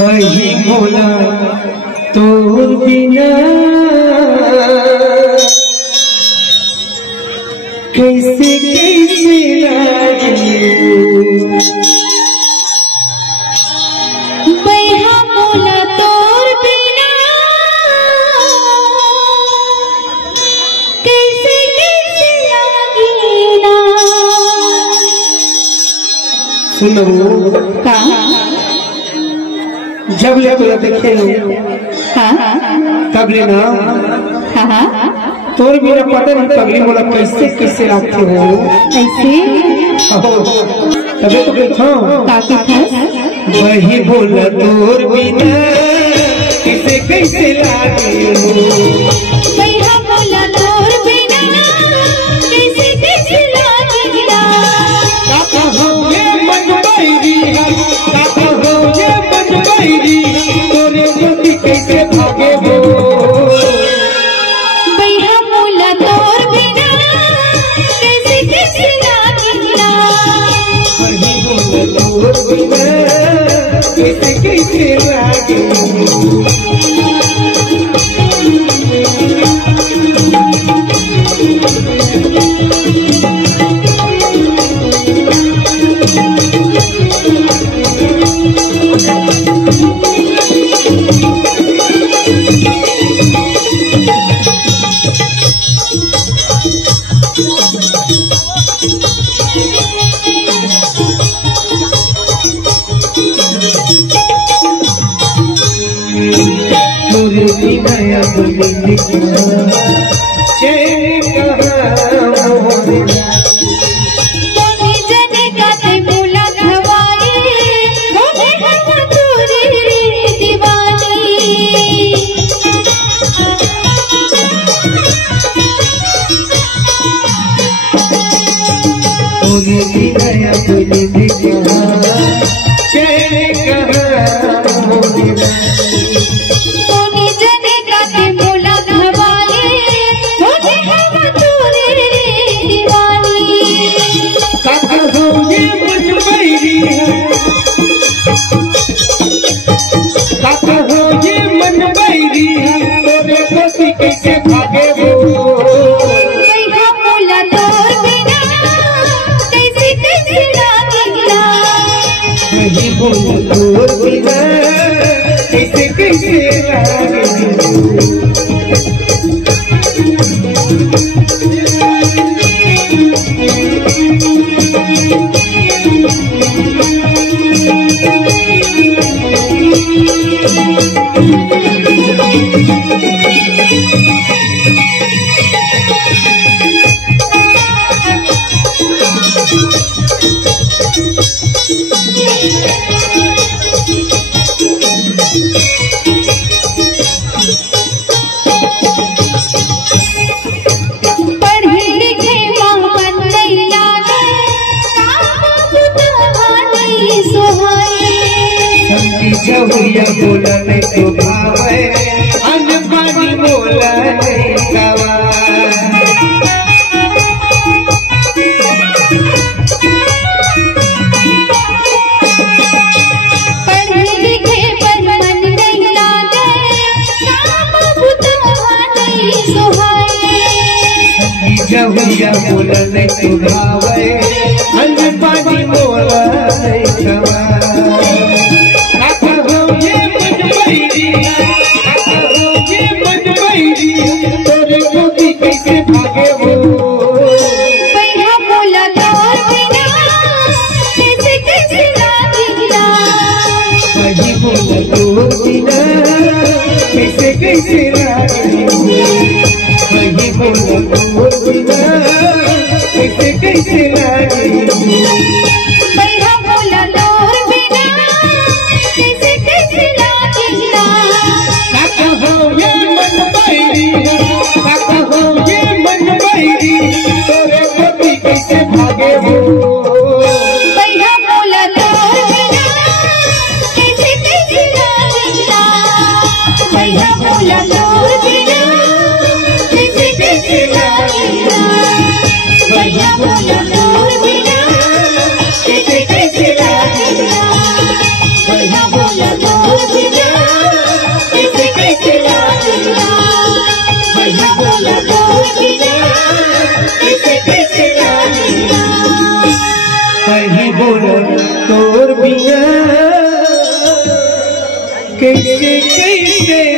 कहीं बोला तोर बिना कैसे कैसे लागे बैहा बोला तोर बिना कैसे कैसे लागेला। सुनो का जब ले तोरा देखे तब ले ना तोर बिना पता नहीं पगली बोला कैसे कैसे लागते हो ऐसे तबे तो बैठो वही बोला तोर बिना कैसे कैसे लागे बैहा बोला तोर बिना कैसे कैसे लागेला। काका हो ये मन बैरी काका हो ये मन बैरी तोरे गति कैसे भागे हो बैहा बोला तोर बिना कैसे कैसे लागेला। वही बोला तोर बिना कैसे कैसे लागे तोरे बिना बोली चैन कहाँ मोरे तोनी जने काते बोला खवाए होवे हम तोरे दीवानी। तोरे बिना बोली चैन कहाँ मोरे तोनी जने काते बोला खवाए होवे हम तोरे दीवानी। काका हो ये मन बैरी काका हो ये मन बैरी तोरे गति कैसे भागे हो बैहा बोला तोर बिना कैसे कैसे लागेला। वही बोला तोर बिना कैसे कैसे लागे पढ़े लिखे मोहन नहीं लागे काम बुतवा नहीं सोहाए। संगी जहुरिया बोला नहीं तो भावे अन्न पानी बोला नहीं खावा पढ़े लिखे पर मन नहीं लागे काम बुतवा नहीं सोहाए। जहुरिया बोला नहीं तो भावे अन्न पानी बोला नहीं खावा काका हो ये मन बैरी काका हो ये मन बैरी तोरे गति कैसे भागे हो बैहा बोला तोर बिना कैसे कैसे लागेला। वही बोला तोर बिना कैसे कैसे लागे वही बोला तोर बिना कैसे कैसे लागे कैसे कैसे